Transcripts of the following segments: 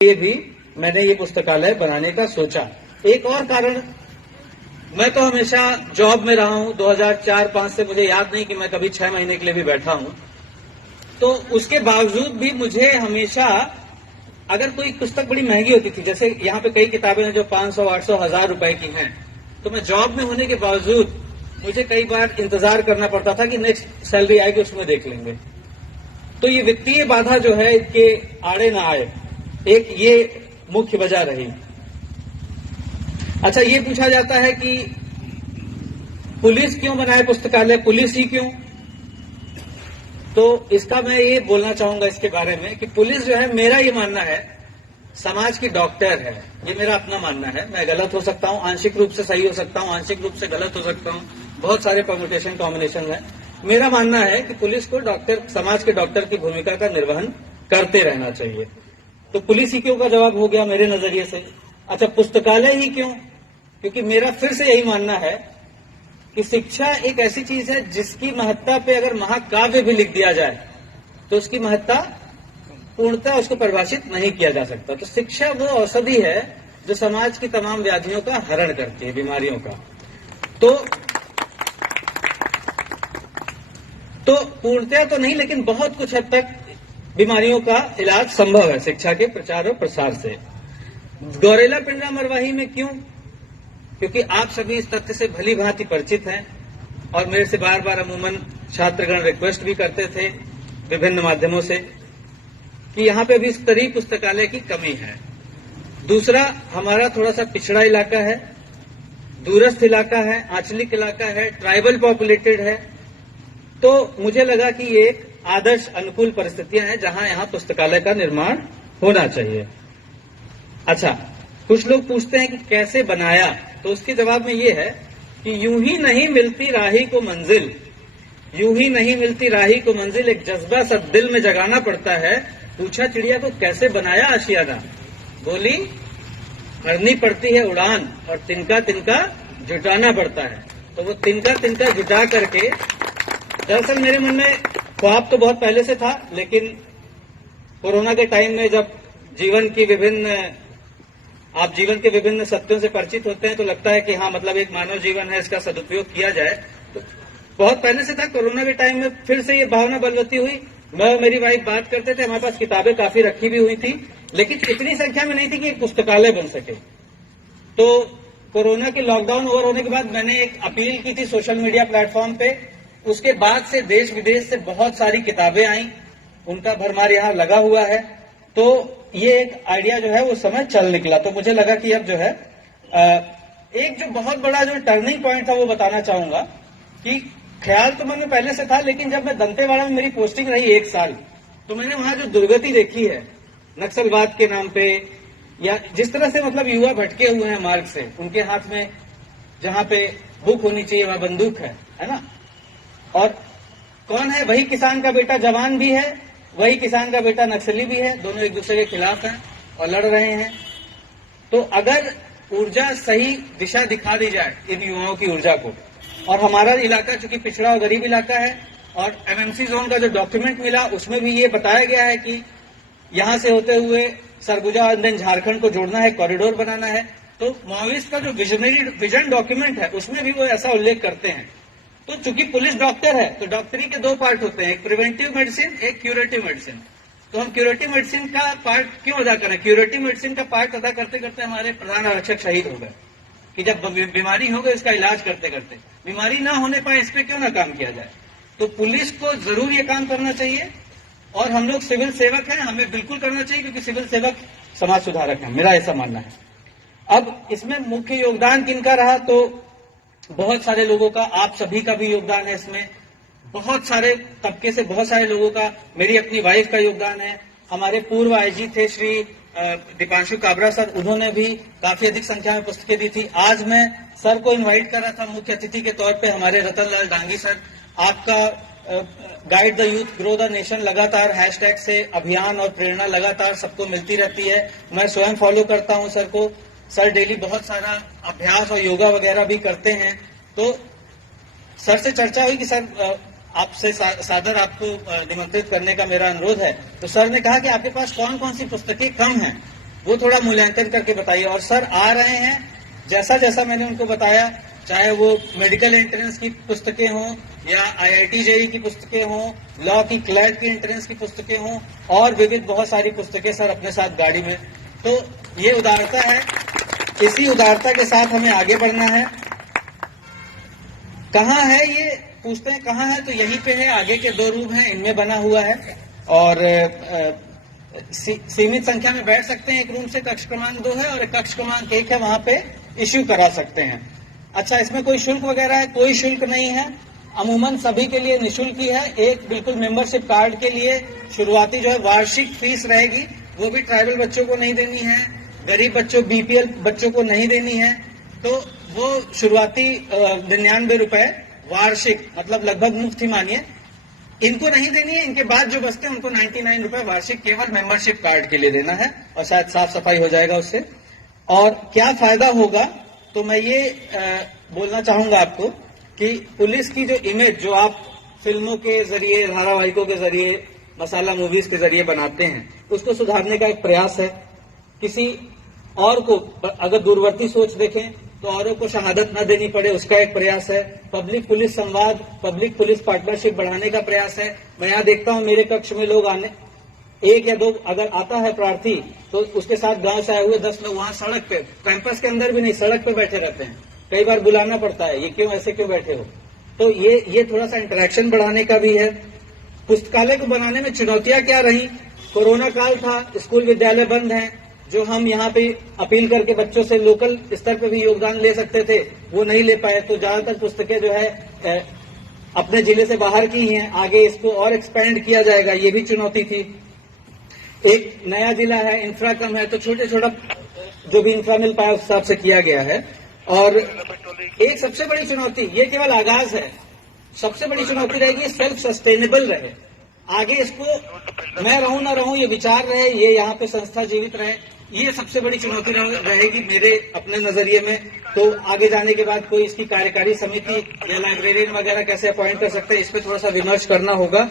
लिए भी मैंने ये पुस्तकालय बनाने का सोचा। एक और कारण, मैं तो हमेशा जॉब में रहा हूं। 2004-5 से मुझे याद नहीं कि मैं कभी 6 महीने के लिए भी बैठा हूं। तो उसके बावजूद भी मुझे हमेशा, अगर कोई पुस्तक बड़ी महंगी होती थी, जैसे यहाँ पे कई किताबें हैं जो 500, 800, 1000 रुपए की हैं, तो मैं जॉब में होने के बावजूद मुझे कई बार इंतजार करना पड़ता था कि नेक्स्ट सैलरी आएगी उसमें देख लेंगे। तो ये वित्तीय बाधा जो है इसके आड़े ना आए, एक ये मुख्य वजह रही। अच्छा, ये पूछा जाता है कि पुलिस क्यों बनाए पुस्तकालय, पुलिस ही क्यों? तो इसका मैं ये बोलना चाहूंगा इसके बारे में कि पुलिस जो है, मेरा ये मानना है, समाज की डॉक्टर है। ये मेरा अपना मानना है। मैं गलत हो सकता हूं, आंशिक रूप से सही हो सकता हूं, आंशिक रूप से गलत हो सकता हूं, बहुत सारे परम्यूटेशन कॉम्बिनेशन है। मेरा मानना है कि पुलिस को डॉक्टर, समाज के डॉक्टर की भूमिका का निर्वहन करते रहना चाहिए। तो पुलिस ही क्यों का जवाब हो गया मेरे नजरिए से। अच्छा, पुस्तकालय ही क्यों? क्योंकि मेरा फिर से यही मानना है कि शिक्षा एक ऐसी चीज है जिसकी महत्ता पे अगर महाकाव्य भी लिख दिया जाए तो उसकी महत्ता पूर्णतः उसको परिभाषित नहीं किया जा सकता। तो शिक्षा वो औषधि है जो समाज की तमाम व्याधियों का हरण करती है, बीमारियों का। तो पूर्णतः तो नहीं, लेकिन बहुत कुछ हद तक बीमारियों का इलाज संभव है शिक्षा के प्रचार और प्रसार से। गौरेला पिंडा मरवाही में क्यों? क्योंकि आप सभी इस तथ्य से भली भांति परिचित हैं और मेरे से बार बार अमूमन छात्रगण रिक्वेस्ट भी करते थे विभिन्न माध्यमों से कि यहाँ पे अभी स्तरीय पुस्तकालय की कमी है। दूसरा, हमारा थोड़ा सा पिछड़ा इलाका है, दूरस्थ इलाका है, आंचलिक इलाका है, ट्राइबल पॉपुलेटेड है। तो मुझे लगा कि ये एक आदर्श अनुकूल परिस्थितियां हैं जहां यहां पुस्तकालय का निर्माण होना चाहिए। अच्छा, कुछ लोग पूछते हैं कि कैसे बनाया, तो उसके जवाब में ये है कि यूं ही नहीं मिलती राही को मंजिल, यूं ही नहीं मिलती राही को मंजिल, एक जज्बा सब दिल में जगाना पड़ता है। पूछा चिड़िया को कैसे बनाया आशियाना, बोली भरनी पड़ती है उड़ान और तिनका तिनका जुटाना पड़ता है। तो वो तिनका तिनका जुटा करके, दरअसल मेरे मन में ख्वाब तो बहुत पहले से था, लेकिन कोरोना के टाइम में जब आप जीवन के विभिन्न सत्यों से परिचित होते हैं तो लगता है कि हाँ, मतलब एक मानव जीवन है, इसका सदुपयोग किया जाए। तो बहुत पहले से था। कोरोना के टाइम में फिर से ये भावना बलवती हुई। मैं और मेरी वाइफ बात करते थे, हमारे पास किताबें काफी रखी भी हुई थी, लेकिन इतनी संख्या में नहीं थी कि एक पुस्तकालय बन सके। तो कोरोना के लॉकडाउन ओवर होने के बाद मैंने एक अपील की थी सोशल मीडिया प्लेटफॉर्म पे। उसके बाद से देश विदेश से बहुत सारी किताबें आई, उनका भरमार यहाँ लगा हुआ है। तो ये एक आइडिया जो है वो समय चल निकला। तो मुझे लगा कि अब जो है एक जो बहुत बड़ा जो टर्निंग पॉइंट था वो बताना चाहूंगा कि ख्याल तो मन में पहले से था, लेकिन जब मैं दंतेवाड़ा में मेरी पोस्टिंग रही 1 साल, तो मैंने वहां जो दुर्गति देखी है नक्सलवाद के नाम पे, या जिस तरह से मतलब युवा भटके हुए हैं मार्ग से, उनके हाथ में जहां पे बुक होनी चाहिए वहां बंदूक है ना। और कौन है? वही किसान का बेटा जवान भी है, वही किसान का बेटा नक्सली भी है, दोनों एक दूसरे के खिलाफ हैं और लड़ रहे हैं। तो अगर ऊर्जा सही दिशा दिखा दी जाए इन युवाओं की ऊर्जा को, और हमारा इलाका चूंकि पिछड़ा और गरीब इलाका है, और एमएमसी जोन का जो डॉक्यूमेंट मिला उसमें भी ये बताया गया है कि यहां से होते हुए सरगुजा और देन झारखंड को जोड़ना है, कॉरिडोर बनाना है। तो माओइस्ट का जो विजन डॉक्यूमेंट है उसमें भी वो ऐसा उल्लेख करते हैं। तो चूंकि पुलिस डॉक्टर है तो डॉक्टरी के 2 पार्ट होते हैं, एक प्रिवेंटिव मेडिसिन, एक क्यूरेटिव मेडिसिन। तो हम क्यूरेटिव मेडिसिन का पार्ट क्यों अदा करें? क्यूरेटिव मेडिसिन का पार्ट अदा करते करते हमारे प्रधान आरक्षक शहीद हो गए कि जब बीमारी हो गई उसका इलाज करते करते, बीमारी ना होने पाए इस पे क्यों ना काम किया जाए। तो पुलिस को जरूर ये काम करना चाहिए, और हम लोग सिविल सेवक हैं, हमें बिल्कुल करना चाहिए, क्योंकि सिविल सेवक समाज सुधारक हैं, मेरा ऐसा मानना है। अब इसमें मुख्य योगदान किनका रहा? तो बहुत सारे लोगों का, आप सभी का भी योगदान है इसमें, बहुत सारे तबके से बहुत सारे लोगों का, मेरी अपनी वाइफ का योगदान है, हमारे पूर्व आईजी थे श्री दीपांशु काबरा सर, उन्होंने भी काफी अधिक संख्या में पुस्तकें दी थी। आज मैं सर को इनवाइट कर रहा था मुख्य अतिथि के तौर पे, हमारे रतन लाल डांगी सर। आपका guide the youth grow the nation लगातार हैशटैग से अभियान और प्रेरणा लगातार सबको मिलती रहती है। मैं स्वयं फॉलो करता हूं सर को। सर डेली बहुत सारा अभ्यास और योगा वगैरह भी करते हैं। तो सर से चर्चा हुई कि सर आपसे सादर आपको निमंत्रित करने का मेरा अनुरोध है। तो सर ने कहा कि आपके पास कौन कौन सी पुस्तकें कम हैं, वो थोड़ा मूल्यांकन करके बताइए। और सर आ रहे हैं, जैसा जैसा मैंने उनको बताया, चाहे वो मेडिकल एंट्रेंस की पुस्तकें हों या IIT JEE की पुस्तकें हों, लॉ की क्लर्क की एंट्रेंस की पुस्तकें हों और विविध बहुत सारी पुस्तकें सर अपने साथ गाड़ी में। तो ये उदारता है, इसी उदारता के साथ हमें आगे बढ़ना है। कहाँ है ये पूछते हैं, कहाँ है, तो यहीं पे है, आगे के 2 रूम हैं, इनमें बना हुआ है और सीमित संख्या में बैठ सकते हैं। एक रूम से कक्ष क्रमांक 2 है और एक कक्ष क्रमांक 1 है, वहां पे इश्यू करा सकते हैं। अच्छा, इसमें कोई शुल्क वगैरह है? कोई शुल्क नहीं है, अमूमन सभी के लिए निःशुल्क ही है। एक बिल्कुल मेंबरशिप कार्ड के लिए शुरुआती जो है वार्षिक फीस रहेगी, वो भी ट्राइबल बच्चों को नहीं देनी है, गरीब बच्चों BPL बच्चों को नहीं देनी है। तो वो शुरुआती 99 रुपए वार्षिक, मतलब लगभग मुफ्त ही मानिए, इनको नहीं देनी है। इनके बाद जो बचते हैं उनको 99 रुपए वार्षिक केवल मेंबरशिप कार्ड के लिए देना है और शायद साफ सफाई हो जाएगा उससे। और क्या फायदा होगा, तो मैं ये बोलना चाहूंगा आपको कि पुलिस की जो इमेज जो आप फिल्मों के जरिए, धारावाहिकों के जरिए, मसाला मूवीज के जरिए बनाते हैं, उसको सुधारने का एक प्रयास है। किसी और को अगर दूरवर्ती सोच देखें तो औरों को शहादत न देनी पड़े, उसका एक प्रयास है। पब्लिक पुलिस संवाद, पब्लिक पुलिस पार्टनरशिप बढ़ाने का प्रयास है। मैं यहाँ देखता हूँ मेरे कक्ष में लोग आने, 1 या 2 अगर आता है प्रार्थी तो उसके साथ गांव से आए हुए 10 लोग वहां सड़क पे, कैंपस के अंदर भी नहीं, सड़क पे बैठे रहते हैं। कई बार बुलाना पड़ता है, ये क्यों, ऐसे क्यों बैठे हो। तो ये थोड़ा सा इंटरेक्शन बढ़ाने का भी है। पुस्तकालय को बनाने में चुनौतियां क्या रही? कोरोना काल था, स्कूल विद्यालय बंद हैं, जो हम यहाँ पे अपील करके बच्चों से लोकल स्तर पे भी योगदान ले सकते थे, वो नहीं ले पाए। तो ज्यादातर पुस्तकें जो है अपने जिले से बाहर की हैं, आगे इसको और एक्सपेंड किया जाएगा, ये भी चुनौती थी। एक नया जिला है, इंफ्रा कम है, तो छोटा जो भी इंफ्रा मिल पाया उस हिसाब से किया गया है। और एक सबसे बड़ी चुनौती, ये केवल आगाज है, सबसे बड़ी चुनौती रहेगी सेल्फ सस्टेनेबल रहे। आगे इसको मैं रहूं ना रहूं, ये विचार रहे, ये यहाँ पे संस्था जीवित रहे, ये सबसे बड़ी चुनौती रहेगी मेरे अपने नजरिए में। तो आगे जाने के बाद कोई इसकी कार्यकारी समिति या लाइब्रेरियन वगैरह कैसे अपॉइंट कर सकते हैं, इस पे थोड़ा सा विमर्श करना होगा।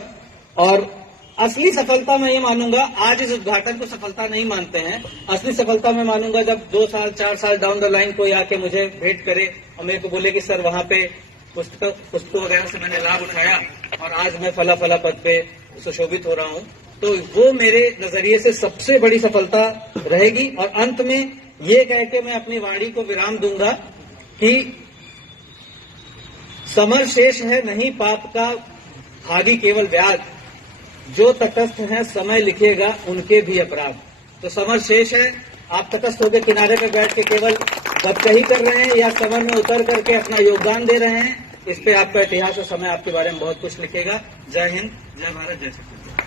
और असली सफलता मैं ये मानूंगा, आज इस उद्घाटन को सफलता नहीं मानते हैं, असली सफलता मैं मानूंगा जब 2 साल 4 साल डाउन द लाइन कोई आके मुझे भेंट करे और मेरे को बोले कि सर वहां पे पुस्तकों वगैरह से मैंने लाभ उठाया और आज मैं फला पद पे सुशोभित हो रहा हूं। तो वो मेरे नजरिए से सबसे बड़ी सफलता रहेगी। और अंत में ये कह के मैं अपनी वाणी को विराम दूंगा कि समर शेष है नहीं पाप का भागी केवल व्याज, जो तटस्थ हैं समय लिखेगा उनके भी अपराध। तो समर शेष है, आप तटस्थ होकर किनारे पर बैठ के केवल बदकही कर रहे हैं या समर में उतर करके अपना योगदान दे रहे हैं, इस पे आपका इतिहास और समय आपके बारे में बहुत कुछ लिखेगा। जय हिंद, जय भारत, जय छत्तीसगढ़।